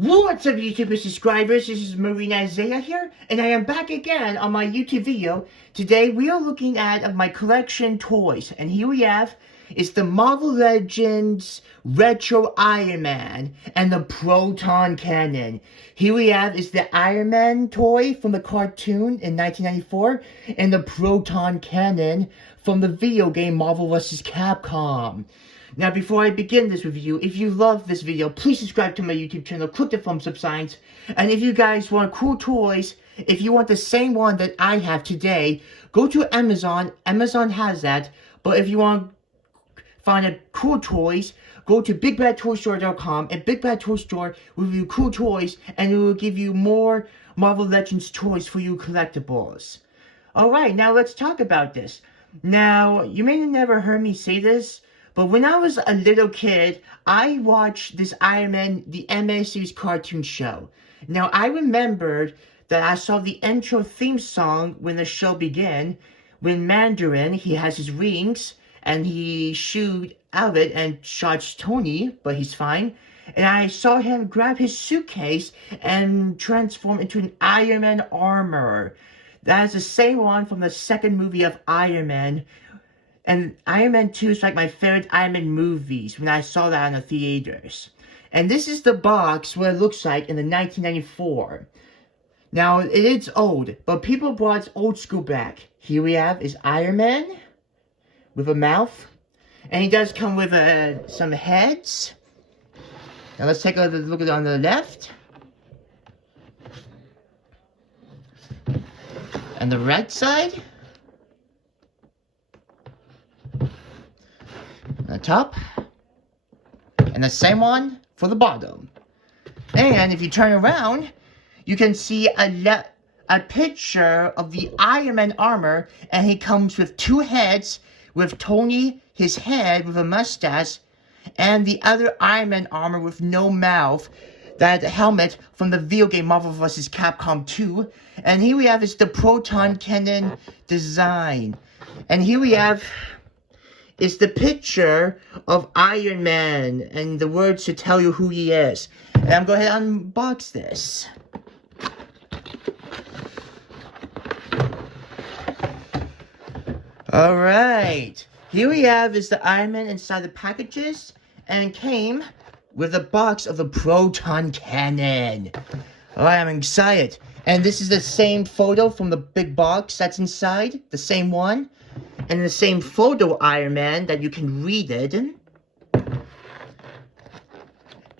What's up, YouTube subscribers? This is Marina Isaiah here, and I am back again on my YouTube video. Today we are looking at my collection toys, and here we have is the Marvel Legends Retro Iron Man and the Proton Cannon. Here we have is the Iron Man toy from the cartoon in 1994, and the Proton Cannon from the video game Marvel vs. Capcom. Now, before I begin this review, if you love this video, please subscribe to my YouTube channel, click the thumbs up signs, and if you guys want cool toys, if you want the same one that I have today, go to Amazon. Amazon has that, but if you want to find cool toys, go to BigBadToyStore.com, and Big Bad Toy Store will give you cool toys, and it will give you more Marvel Legends toys for you collectibles. Alright, now let's talk about this. Now, you may have never heard me say this, but when I was a little kid, I watched this Iron Man, the MA series cartoon show. Now, I remembered that I saw the intro theme song when the show began, when Mandarin, he has his rings, and he shoots out of it and shots Tony, but he's fine. And I saw him grab his suitcase and transform into an Iron Man armor. That is the same one from the second movie of Iron Man. And Iron Man 2 is like my favorite Iron Man movies when I saw that in the theaters. And this is the box, what it looks like in the 1994. Now, it is old, but people brought old school back. Here we have is Iron Man with a mouth. And he does come with some heads. Now let's take a look at it on the left. And the right side. The top, and the same one for the bottom. And if you turn around, you can see a picture of the Iron Man armor, and he comes with two heads, with Tony, his head with a mustache, and the other Iron Man armor with no mouth, that helmet from the video game Marvel vs. Capcom 2. And here we have is the Proton Cannon design. And here we have is the picture of Iron Man, and the words to tell you who he is. And I'm going to unbox this. Alright, here we have is the Iron Man inside the packages, and it came with a box of the Proton Cannon. Alright, I'm excited. And this is the same photo from the big box that's inside, the same one. And the same photo Iron Man that you can read it.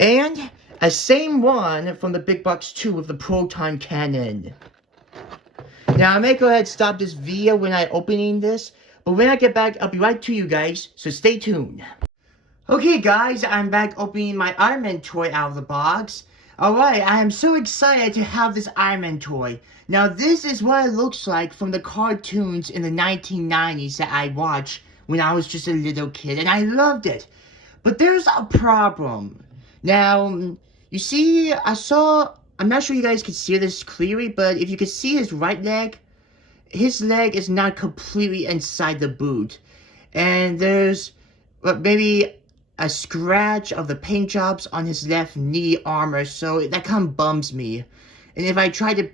And a same one from the big box 2 with the Proton Cannon. Now I may go ahead and stop this video when I'm opening this, but when I get back, I'll be right to you guys, so stay tuned. Okay guys, I'm back opening my Iron Man toy out of the box. Alright, I am so excited to have this Iron Man toy. Now this is what it looks like from the cartoons in the 1990s that I watched when I was just a little kid, and I loved it. But there's a problem. Now, you see, I'm not sure you guys can see this clearly, but if you can see his right leg, his leg is not completely inside the boot. And there's maybe a scratch of the paint jobs on his left knee armor, so that kind of bums me. And if I try to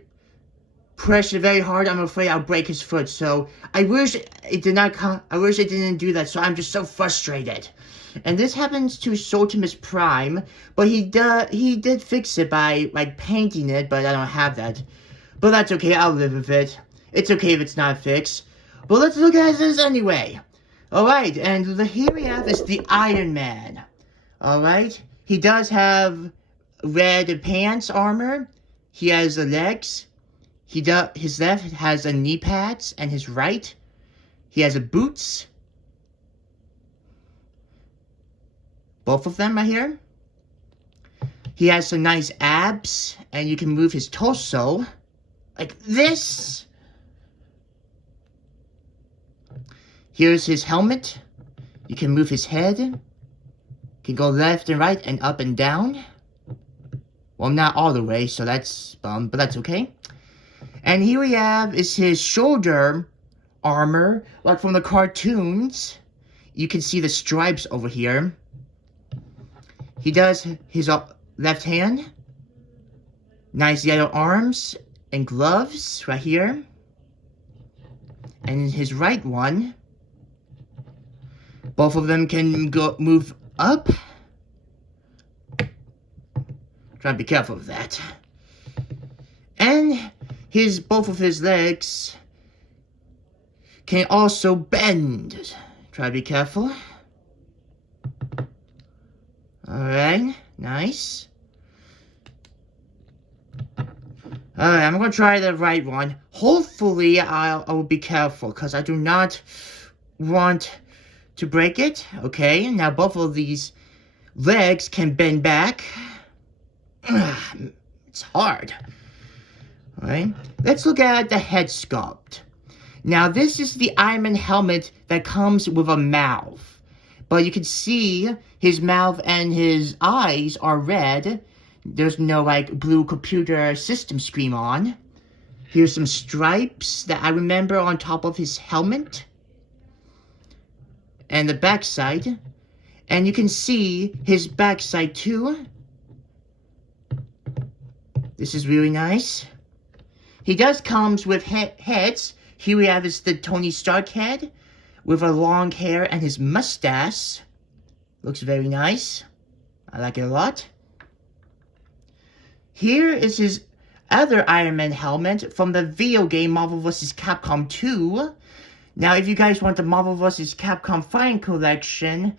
press it very hard, I'm afraid I'll break his foot. So I wish it didn't do that. So I'm just so frustrated. And this happens to Optimus Prime, but he did fix it by like painting it, but I don't have that. But that's okay. I'll live with it. It's okay if it's not fixed. But let's look at this anyway. Alright, and here we have is the Iron Man. Alright, he does have red pants armor. He has the legs. His left has a knee pads, and his right, he has a boots. Both of them right here. He has some nice abs, and you can move his torso like this. Here's his helmet. You can move his head. You can go left and right and up and down. Well, not all the way, so that's bummed, but that's okay. And here we have is his shoulder armor, like from the cartoons. You can see the stripes over here. He does his left hand Nice yellow arms and gloves right here. And his right one, both of them can move up. Try to be careful of that. And both of his legs can also bend. Try to be careful. Alright, nice. Alright, I'm gonna try the right one. Hopefully, I will be careful, because I do not want to break it. Okay, now both of these legs can bend back. It's hard. Alright, let's look at the head sculpt. Now, this is the Iron Man helmet that comes with a mouth. But you can see his mouth and his eyes are red. There's no, like, blue computer system screen on. Here's some stripes that I remember on top of his helmet. And the backside. And you can see his backside, too. This is really nice. He does comes with heads. Here we have is the Tony Stark head with a long hair and his mustache. Looks very nice. I like it a lot. Here is his other Iron Man helmet from the video game Marvel vs. Capcom 2. Now, if you guys want the Marvel vs. Capcom Fine Collection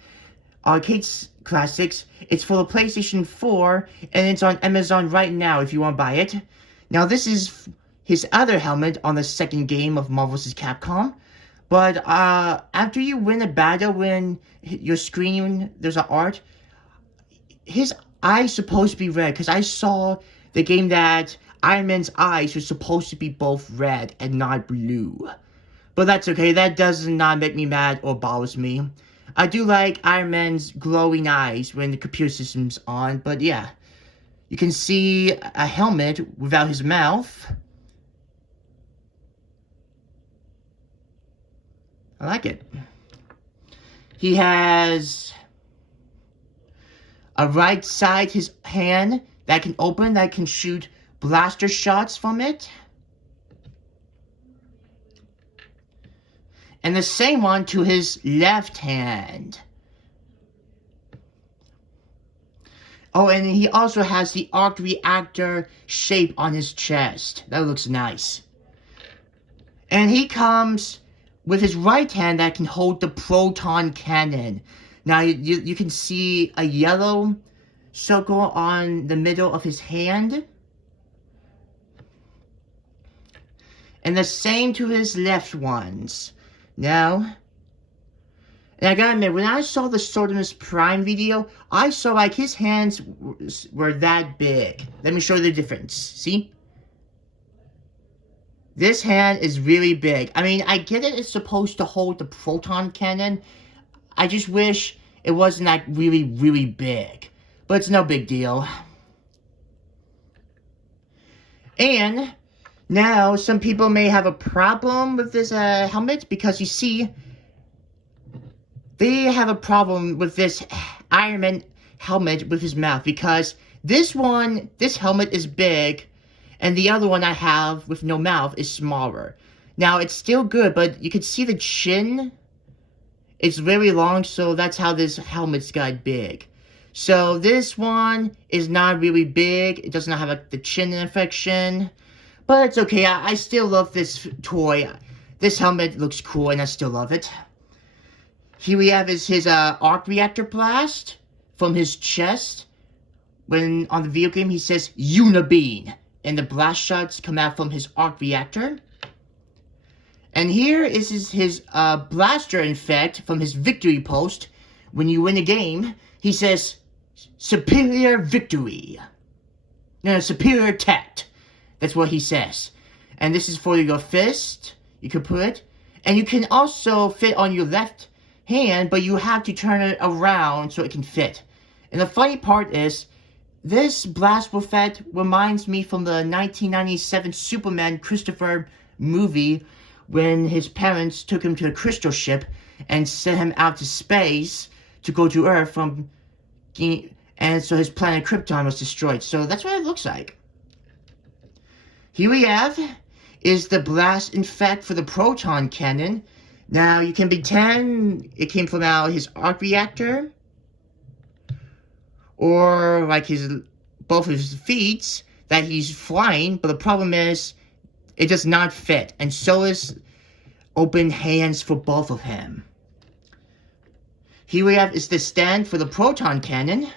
arcade classics, it's for the PlayStation 4, and it's on Amazon right now if you want to buy it. Now, this is his other helmet on the second game of Marvel vs. Capcom. But after you win a battle, when your screen, there's an art, his eyes supposed to be red. Because I saw the game that Iron Man's eyes were supposed to be both red and not blue. But that's okay. That does not make me mad or bothers me. I do like Iron Man's glowing eyes when the computer system's on. But yeah, you can see a helmet without his mouth. I like it. He has a right side, his hand, that can open, that can shoot blaster shots from it. And the same one to his left hand. Oh, and he also has the arc reactor shape on his chest. That looks nice. And he comes with his right hand that can hold the proton cannon. Now, you can see a yellow circle on the middle of his hand. And the same to his left ones. Now, and I gotta admit, when I saw the Sortimus Prime video, I saw like his hands were that big. Let me show you the difference. See? This hand is really big. I mean, I get it, it's supposed to hold the proton cannon. I just wish it wasn't like really, really big. But it's no big deal. And now, some people may have a problem with this helmet because you see, they have a problem with this Iron Man helmet with his mouth because this helmet is big, and the other one I have with no mouth is smaller. Now, it's still good, but you can see the chin. It's very long, so that's how this helmet's got big. So, this one is not really big. It does not have like, the chin infection. But it's okay. I still love this toy. This helmet looks cool, and I still love it. Here we have his arc reactor blast from his chest. When on the video game, he says, Unibeam. And the blast shots come out from his arc reactor. And here is his blaster effect from his victory post. When you win a game, he says, superior victory. No, superior tech. That's what he says. And this is for your fist. You can put it. And you can also fit on your left hand, but you have to turn it around so it can fit. And the funny part is, this blast effect reminds me from the 1997 Superman Christopher movie when his parents took him to a crystal ship and sent him out to space to go to Earth and so his planet Krypton was destroyed. So that's what it looks like. Here we have is the blast effect for the proton cannon. Now you can pretend it came from out his arc reactor, or like both his feet that he's flying, but the problem is it does not fit, and so is open hands for both of him. Here we have is the stand for the proton cannon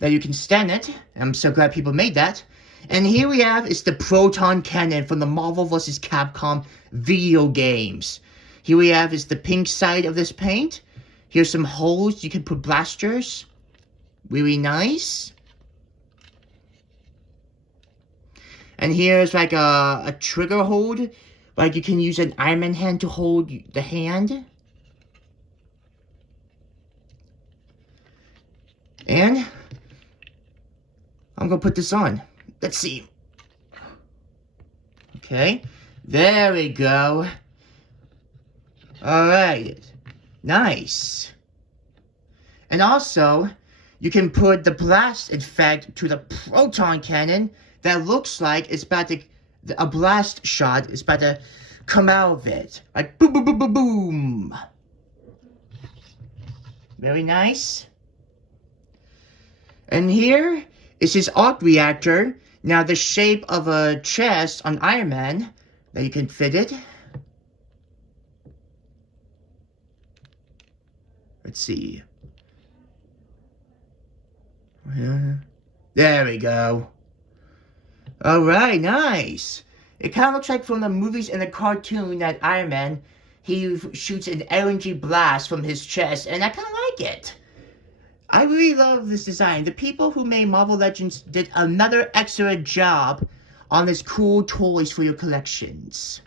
that you can stand it. I'm so glad people made that. And here we have is the proton cannon from the Marvel vs. Capcom video games. Here we have is the pink side of this paint. Here's some holes you can put blasters. Really nice. And here's like a trigger hold. Like you can use an Iron Man hand to hold the hand. And I'm gonna put this on. Let's see. Okay, there we go. Alright, nice. And also, you can put the blast effect to the proton cannon that looks like it's about to, a blast shot is about to come out of it. Like boom, boom, boom, boom, boom. Very nice. And here is his arc reactor. Now the shape of a chest on Iron Man that you can fit it. Let's see. There we go. Alright, nice. It kind of looks like from the movies and the cartoon that Iron Man, he shoots an LNG blast from his chest, and I kind of like it. I really love this design. The people who made Marvel Legends did another excellent job on this cool toys for your collections.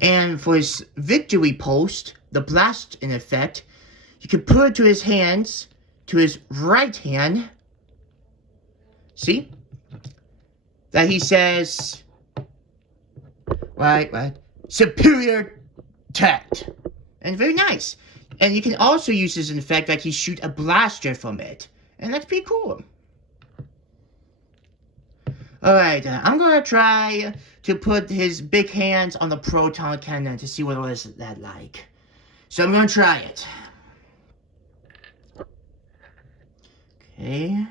And for his victory post, the blast in effect, you can put it to his hands, to his right hand. See? That he says, right, superior tech. And very nice. And you can also use this in effect like he shoot a blaster from it. And that's pretty cool. Alright, I'm gonna try to put his big hands on the proton cannon to see what it is that like. So I'm gonna try it. Okay.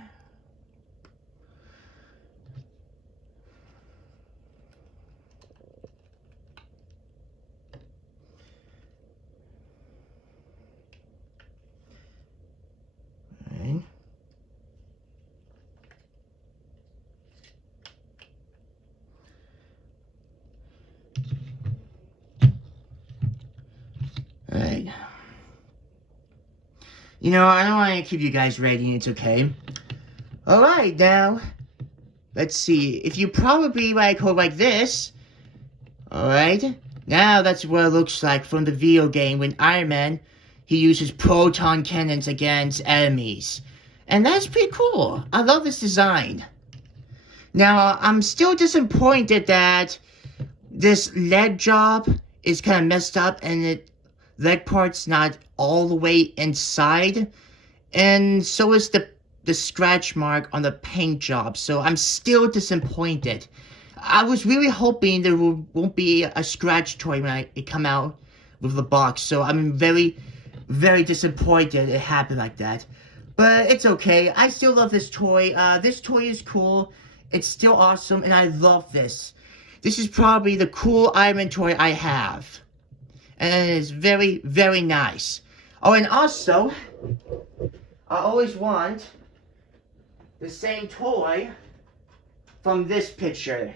Alright. You know, I don't want to keep you guys waiting, it's okay. Alright, now, let's see. If you probably hold like this, alright, now that's what it looks like from the video game when Iron Man, he uses proton cannons against enemies. And that's pretty cool. I love this design. Now, I'm still disappointed that this leg job is kind of messed up and the leg part's not all the way inside. And so is the scratch mark on the paint job. So I'm still disappointed. I was really hoping there won't be a scratch toy when it come out with the box. So I'm very, very disappointed it happened like that. But it's okay. I still love this toy. This toy is cool. It's still awesome, and I love this. This is probably the cool Iron Man toy I have. And it is very, very nice. Oh, and also, I always want the same toy from this picture.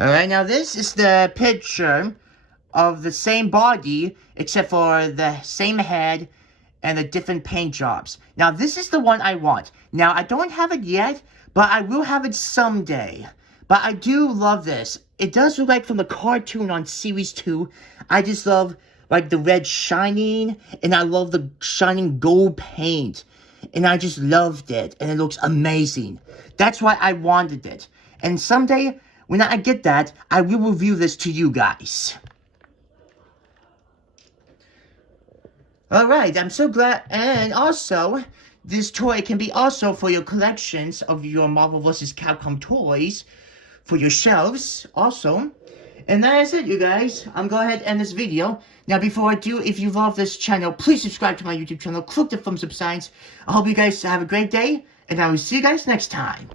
Alright, now this is the picture of the same body, except for the same head and the different paint jobs. Now, this is the one I want. Now, I don't have it yet, but I will have it someday. But I do love this. It does look like from the cartoon on Series 2. I just love, like, the red shining, and I love the shining gold paint. And I just loved it, and it looks amazing. That's why I wanted it. And someday, when I get that, I will review this to you guys. Alright, I'm so glad. And also, this toy can be also for your collections of your Marvel vs. Capcom toys, for your shelves also. And that is it, you guys. I'm going to go ahead and end this video. Now, before I do, if you love this channel, please subscribe to my YouTube channel. Click the thumbs up signs. I hope you guys have a great day, and I will see you guys next time.